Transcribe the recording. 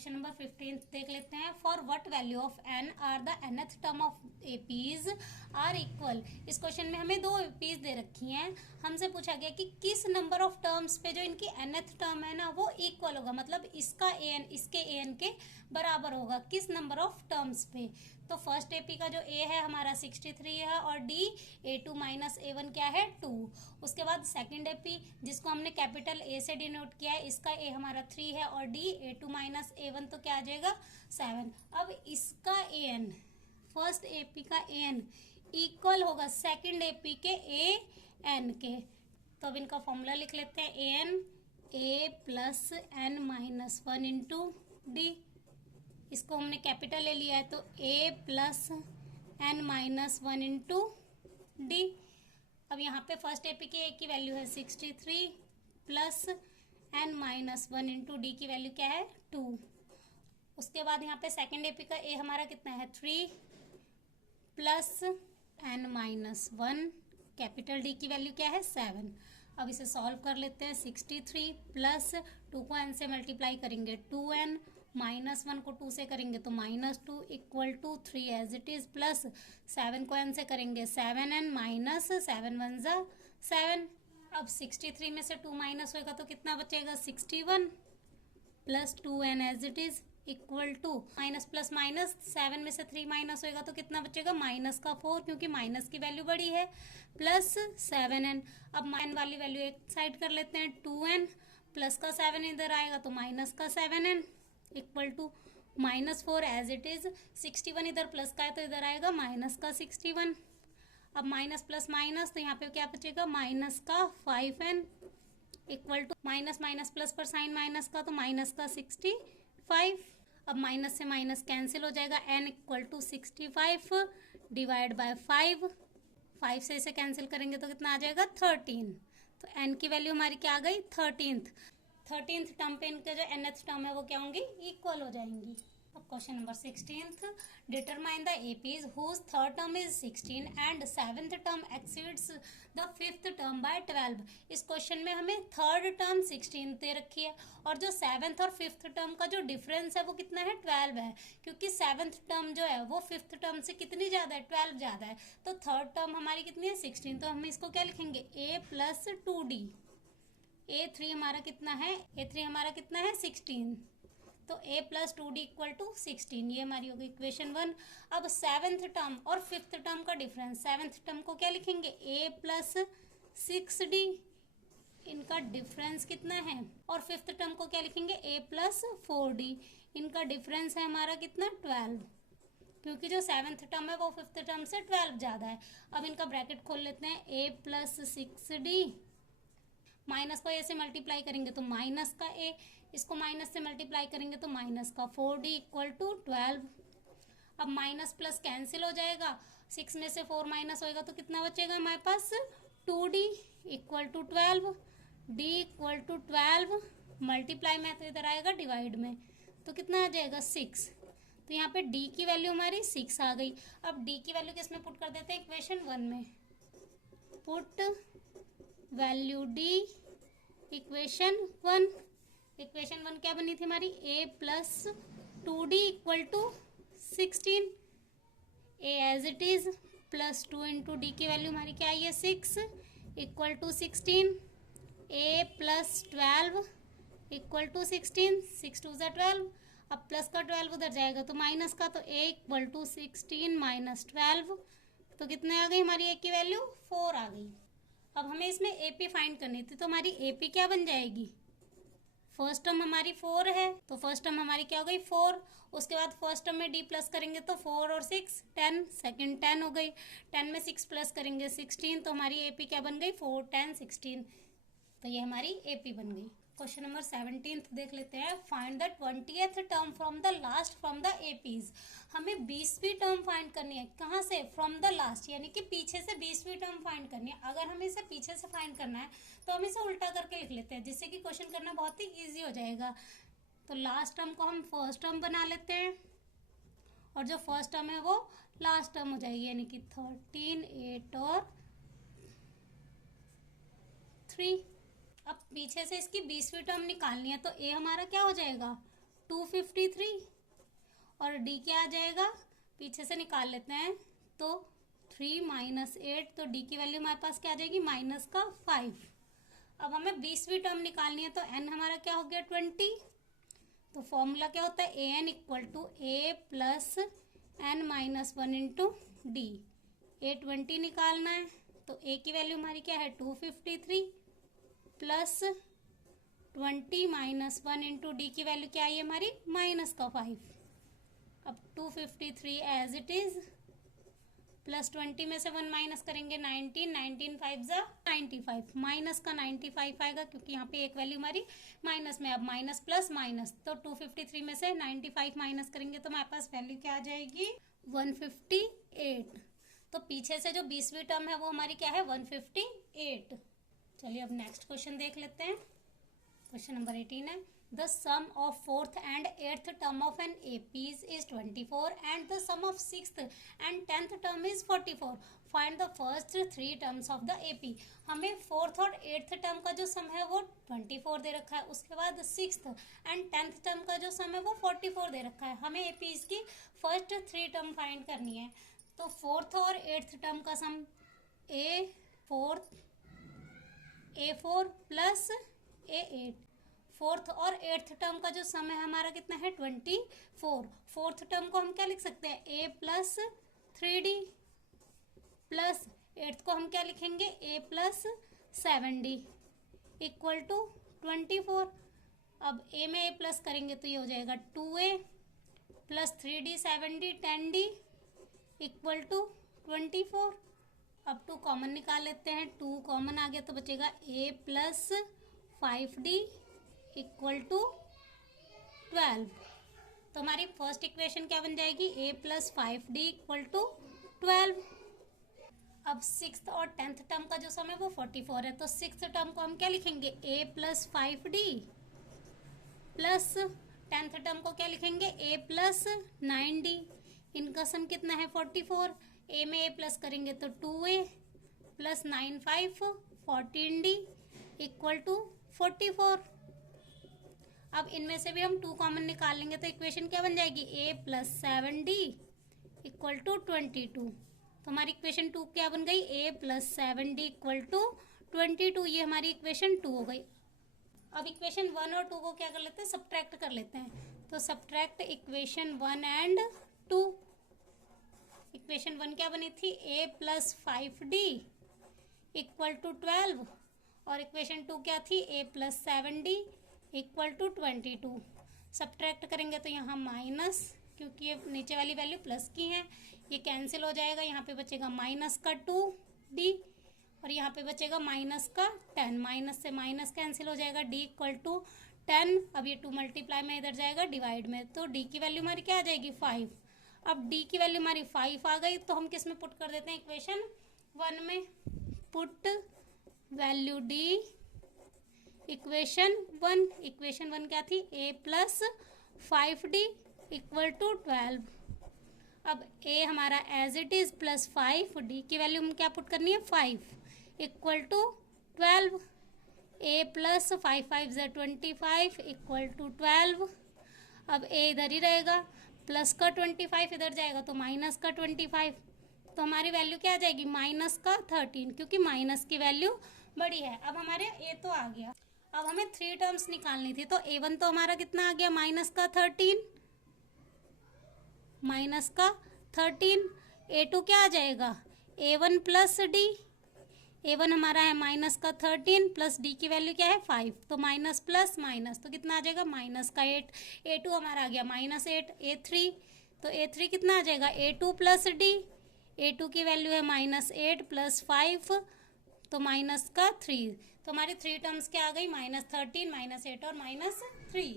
Question number 15 देख लेते हैं। For what value of n are the nth term of APs are equal. इस question में हमें दो एपीज दे रखी हैं। हमसे पूछा गया कि किस नंबर ऑफ टर्म्स पे जो इनकी nth टर्म है ना वो इक्वल होगा, मतलब इसका an इसके an के बराबर होगा किस नंबर ऑफ टर्म्स पे। तो फर्स्ट एपी का जो a है हमारा 63 है और d a2 माइनस a1 क्या है 2। उसके बाद सेकंड एपी जिसको हमने कैपिटल A से डिनोट किया है, इसका a हमारा 3 है और d a2 माइनस a1 तो क्या आ जाएगा 7। अब इसका an फर्स्ट एपी का an इक्वल होगा सेकंड एपी के an के। तो अब इनका फॉर्मूला लिख लेते हैं। an a plus n minus 1 into D, इसको हमने कैपिटल ले लिया है तो a plus n minus 1 into D. अब यहाँ पे फर्स्ट एपी के a की वैल्यू है 63 plus n minus 1 into d की वैल्यू क्या है 2। उसके बाद यहाँ पे सेकेंड एपी का a हमारा कितना है 3 plus n minus 1, capital D की वैल्यू क्या है 7। अब इसे सॉल्व कर लेते हैं। 63 प्लस 2 को n से मल्टीप्लाई करेंगे 2n, माइनस 1 को 2 से करेंगे तो -2 equal to 3 as it is, plus 7 को n से करेंगे 7n माइनस 7 1 जा 7। अब 63 में से 2 माइनस होगा तो कितना बचेगा 61 plus 2n as it is equal to minus plus minus 7 में से 3 माइनस होगा तो कितना बचेगा माइनस का 4, क्योंकि माइनस की वैल्यू बड़ी है, प्लस 7n। अब माइन वाली वैल्यू एक साइड कर लेते हैं 2n, प्लस का 7 इधर आएगा तो माइनस का 7n equal to -4 as it is. 61 इधर प्लस का है तो इधर आएगा माइनस का 61। अब माइनस प्लस माइनस तो यहाँ पे क्या बचेगा माइनस का 5n equal to minus minus plus पर साइन माइनस का तो माइनस का 65। अब माइनस से माइनस कैंसिल हो जाएगा, n equal to 65 divide by 5 से इसे कैंसिल करेंगे तो कितना आ जाएगा 13। तो n की वैल्यू हमारी क्या आ गई 13th टर्म पे इनका जो nth टर्म है वो क्या होंगी इक्वल हो जाएंगी। अब question number 16, determine the APs whose third term is 16 and seventh term exceeds the fifth term by 12। इस क्वेश्चन में हमें थर्ड टर्म 16 दे रखी है और जो सेवेंथ और फिफ्थ टर्म का जो डिफरेंस है वो कितना है 12 है, क्योंकि सेवेंथ टर्म जो है वो फिफ्थ टर्म से कितनी ज्यादा है 12 ज्यादा है। तो थर्ड टर्म हमारी कितनी है 16, तो हम इसको क्या लिखेंगे a प्लस 2d। a3 हमारा कितना है 16, तो a plus 2d equal to 16, ये हमारी होगी इक्वेशन 1। अब सेवेंथ टर्म और फिफ्थ टर्म का डिफरेंस, सेवेंथ टर्म को क्या लिखेंगे a प्लस 6d, इनका डिफरेंस कितना है, और फिफ्थ टर्म को क्या लिखेंगे a प्लस 4d, इनका डिफरेंस है हमारा कितना 12, क्योंकि जो सेवेंथ टर्म है वो फिफ्थ टर्म से 12 ज्यादा है। अब इनका ब्रैकेट खोल लेते हैं, a प्लस 6d, माइनस को a से मल्टीप्लाई करेंगे तो माइनस का a, इसको माइनस से मल्टीप्लाई करेंगे तो माइनस का 4d इक्वल टू 12। अब माइनस प्लस कैंसिल हो जाएगा, 6 में से 4 माइनस होएगा तो कितना बचेगा हमारे पास 2d equal to 12, d equal to 12, multiply में तो इधर आएगा डिवाइड में तो कितना आ जाएगा 6। तो यहाँ पे d की वैल्यू हमारी 6 आ गई। अब d की वैल्यू किस में पुट कर देते हैं इक्वेशन 1 में, put value d equation 1। Equation 1 क्या बनी थी हमारी a plus 2d equal to 16, a as it is plus 2 into d की वैल्यू हमारी क्या आई है 6 equal to 16, a plus 12 equal to 16, 6 2 ज़ा 12। अब प्लस का 12 उधर जाएगा तो माइनस का, तो a इक्वल टू 16 माइनस 12, तो कितने आ गई हमारी a की वैल्यू 4 आ गई। अब हमें इसमें AP फाइंड करनी थी, तो हमारी AP क्या बन जाएगी, फर्स्ट टर्म हमारी 4 है तो फर्स्ट टर्म हमारी क्या हो गई 4। उसके बाद फर्स्ट टर्म में d प्लस करेंगे तो 4 और 6 10, सेकंड 10 हो गई, 10 में 6 प्लस करेंगे 16, तो हमारी AP क्या बन गई 4 10 16, तो ये हमारी AP बन गई। क्वेश्चन नंबर 17 देख लेते हैं। Find the 20th term from the last from the APs. हमें 20वीं टर्म फाइंड करनी है, कहाँ से, फ्रॉम द लास्ट, यानी कि पीछे से 20वीं टर्म फाइंड करनी है। अगर हमें इसे पीछे से फाइंड करना है तो हम इसे उल्टा करके लिख लेते हैं, जिससे कि क्वेश्चन करना बहुत ही ईजी हो जाएगा। तो लास्ट टर्म को हम फर्स्ट टर्म बना लेते हैं और जो फर्स्ट टर्म है वो लास्ट टर्म हो जाएगी, यानी कि 13 8 और 3। अब पीछे से इसकी 20वीं टर्म निकालनी है तो a हमारा क्या हो जाएगा 253 और डी क्या आ जाएगा, पीछे से निकाल लेते हैं तो 3 माइनस 8, तो डी की वैल्यू हमारे पास क्या आ जाएगी माइनस का 5। अब हमें 20वीं टर्म निकालनी है तो एन हमारा क्या हो गया 20। तो फॉर्मूला क्या होता है A N equal to A plus N minus 1 into D. A 20 निकालना है तो ए की वैल्यू हमारी क्या है 253 प्लस 20 माइनस 1 इंटू डी की वैल्यू क्या आई है हमारी माइनस का 5। अब 253 एज इट इज प्लस 20 में से 1 माइनस करेंगे 19, 19 5 जा 95, माइनस का 95 आएगा क्योंकि यहाँ पे एक वैल्यू हमारी माइनस में। अब माइनस प्लस माइनस, तो 253 में से 95 माइनस करेंगे तो हमारे पास वैल्यू क्या आ जाएगी 158। तो पीछे से जो 20वीं टर्म है वो हमारी क्या है 158। चलिए अब नेक्स्ट क्वेश्चन देख लेते हैं। क्वेश्चन नंबर 18 है the sum of 4th and 8th term of an APs is 24 and the sum of 6th and 10th term is 44. Find the first 3 terms of the AP. हमें 4th और 8th term का जो सम है वो 24 दे रखा है, उसके बाद 6th and 10th term का जो सम है वो 44 दे रखा है। हमें APs की फर्स्ट 3 टर्म फाइंड करनी है। तो 4th और 8th टर्म का सम A4 प्लस A8। 4th और 8th टर्म का जो सम है हमारा कितना है 24। 4th टर्म को हम क्या लिख सकते हैं A plus 3D plus 8th को हम क्या लिखेंगे A plus 7D equal to 24। अब A में A प्लस करेंगे तो ये हो जाएगा 2A plus 3D 7D 10D equal to 24। अब 2 कॉमन निकाल लेते हैं, 2 कॉमन आ गया तो बचेगा A plus 5D equal to 12। तो हमारी फर्स्ट इक्वेशन क्या बन जाएगी A plus 5D equal to 12। अब 6th और 10th टर्म का जो सम है वो 44 है, तो 6th टर्म को हम क्या लिखेंगे A plus 5D plus 10th term को क्या लिखेंगे A प्लस 9D। इनका सम कितना है 44। A में A प्लस करेंगे तो 2A plus 9 5 14D equal to 44। अब इनमें से भी हम 2 कॉमन निकाल लेंगे तो इक्वेशन क्या बन जाएगी A plus 7D equal to 22। तो हमारी इक्वेशन 2 क्या बन गई A plus 7D equal to 22। ये हमारी इक्वेशन 2 हो गई। अब इक्वेशन 1 और 2 को क्या कर लेते हैं सब्ट्रैक्ट कर लेते हैं। तो सब्ट्रैक्ट इक्वेशन 1 एंड 2। इक्वेशन 1 क्या बनी थी A plus 5D equal to 12 और इक्वेशन 2 क्या थी A plus 7D equal to 22। Subtract करेंगे तो यहाँ माइनस, क्योंकि ये नीचे वाली वैल्यू प्लस की है, ये कैंसिल हो जाएगा। यहाँ पे बचेगा माइनस का 2D और यहाँ पे बचेगा माइनस का 10। माइनस से माइनस कैंसिल हो जाएगा, D इक्वल टू 10। अब ये 2 मल्टीप्लाई में इधर जाएगा डिवाइड में, तो D की वैल्यू हमारी क्या आ जाएगी 5। अब D की वैल्यू हमारी 5 आ गई तो हम किस में पुट कर देते हैं इक्वेशन 1 में। Put value D equation 1। Equation 1 क्या थी A plus 5D equal to 12। अब A हमारा as it is plus 5, D की वैल्यू हम क्या पुट करनी है 5 इक्वल टू 12। A प्लस 5 5 ज़ा 25 इक्वल टू 12। अब A इधर ही रहेगा, प्लस का 25 इधर जाएगा तो माइनस का 25। तो हमारी वैल्यू क्या आ जाएगी माइनस का 13, क्योंकि माइनस की वैल्यू बड़ी है। अब हमारे A तो आ गया। अब हमें 3 टर्म्स निकालनी थी, तो A1 तो हमारा कितना आ गया माइनस का 13, माइनस का 13। A2 क्या आ जाएगा A1 प्लस D। A1 हमारा है माइनस का 13 प्लस D की वैल्यू क्या है 5, तो माइनस प्लस माइनस तो कितना आ जाएगा माइनस का 8। A2 हमारा आ गया माइनस 8। A3 तो A3 कितना आ जाएगा A2 प्लस D। A2 की वैल्यू है माइनस 8 प्लस 5 तो माइनस का 3। तो हमारी 3 टर्म्स क्या आ गई माइनस 13, माइनस 8 और माइनस 3।